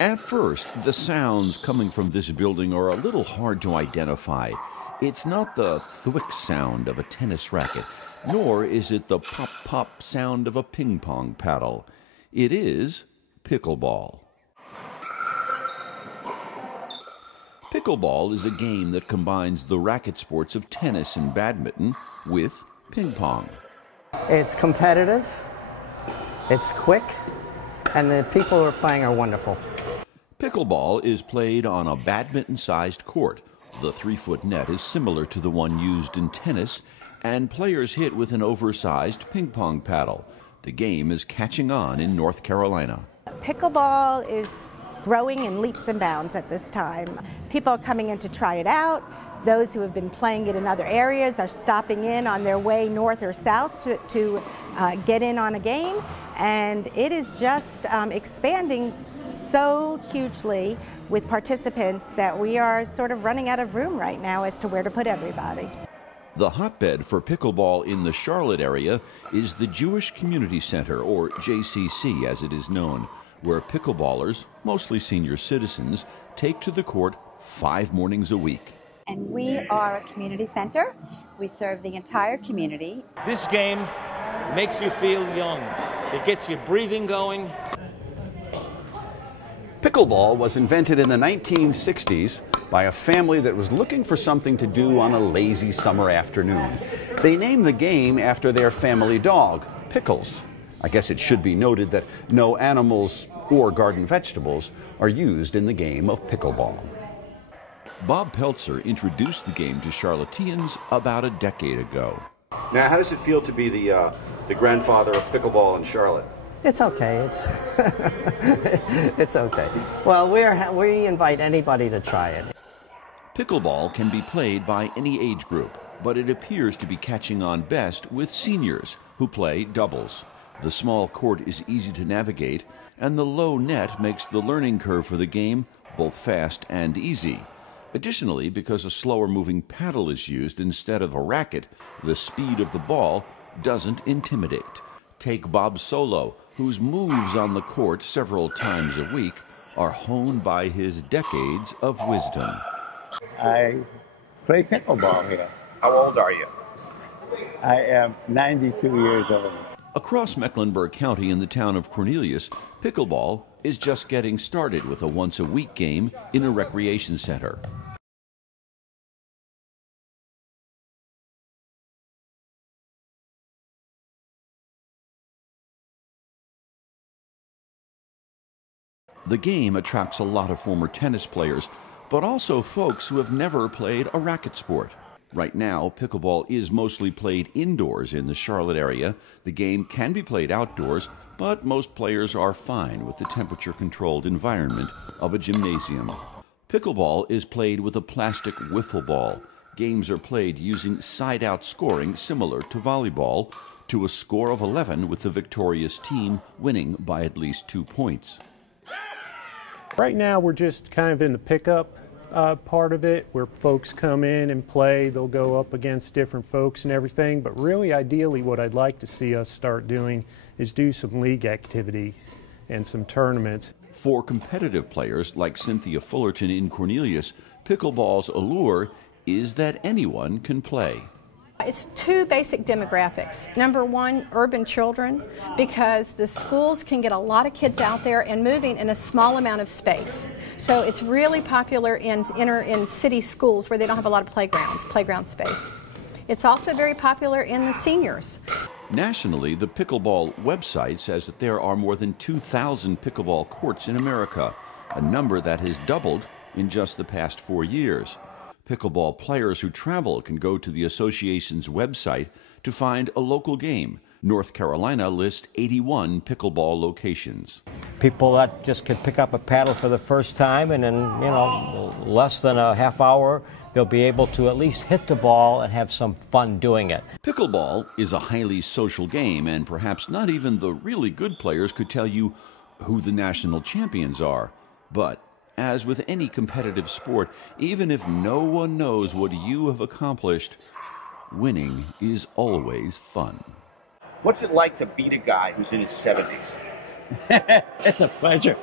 At first, the sounds coming from this building are a little hard to identify. It's not the thwick sound of a tennis racket, nor is it the pop-pop sound of a ping-pong paddle. It is pickleball. Pickleball is a game that combines the racket sports of tennis and badminton with ping pong. It's competitive, it's quick, and the people who are playing are wonderful. Pickleball is played on a badminton-sized court. The 3-foot net is similar to the one used in tennis, and players hit with an oversized ping-pong paddle. The game is catching on in North Carolina. Pickleball is growing in leaps and bounds at this time. People are coming in to try it out. Those who have been playing it in other areas are stopping in on their way north or south to get in on a game. And it is just expanding so hugely with participants that we are sort of running out of room right now as to where to put everybody. The hotbed for pickleball in the Charlotte area is the Jewish Community Center, or JCC as it is known, where pickleballers, mostly senior citizens, take to the court 5 mornings a week. And we are a community center. We serve the entire community. This game makes you feel young. It gets your breathing going. Pickleball was invented in the 1960s by a family that was looking for something to do on a lazy summer afternoon. They named the game after their family dog, Pickles. I guess it should be noted that no animals or garden vegetables are used in the game of pickleball. Bob Peltzer introduced the game to Charlotteans about a decade ago. Now, how does it feel to be the grandfather of pickleball in Charlotte? It's okay. It's okay. Well, we invite anybody to try it. Pickleball can be played by any age group, but it appears to be catching on best with seniors who play doubles. The small court is easy to navigate, and the low net makes the learning curve for the game both fast and easy. Additionally, because a slower moving paddle is used instead of a racket, the speed of the ball doesn't intimidate. Take Bob Solo, whose moves on the court several times a week are honed by his decades of wisdom. I play pickleball here. How old are you? I am 92 years old. Across Mecklenburg County in the town of Cornelius, pickleball is just getting started with a once-a-week game in a recreation center. The game attracts a lot of former tennis players, but also folks who have never played a racket sport. Right now, pickleball is mostly played indoors in the Charlotte area. The game can be played outdoors, but most players are fine with the temperature-controlled environment of a gymnasium. Pickleball is played with a plastic wiffle ball. Games are played using side-out scoring similar to volleyball, to a score of 11 with the victorious team winning by at least 2 points. Right now we're just kind of in the pickup part of it, where folks come in and play. They'll go up against different folks and everything, but really ideally what I'd like to see us start doing is do some league activities and some tournaments. For competitive players like Cynthia Fullerton in Cornelius, pickleball's allure is that anyone can play. It's 2 basic demographics. Number 1, urban children, because the schools can get a lot of kids out there and moving in a small amount of space. So it's really popular in city schools where they don't have a lot of playground space. It's also very popular in the seniors. Nationally, the Pickleball website says that there are more than 2,000 pickleball courts in America, a number that has doubled in just the past 4 years. Pickleball players who travel can go to the association's website to find a local game. North Carolina lists 81 pickleball locations. People that just can pick up a paddle for the first time, and in less than a half hour they'll be able to at least hit the ball and have some fun doing it. Pickleball is a highly social game, and perhaps not even the really good players could tell you who the national champions are. But as with any competitive sport, even if no one knows what you have accomplished, winning is always fun. What's it like to beat a guy who's in his 70s? It's a pleasure.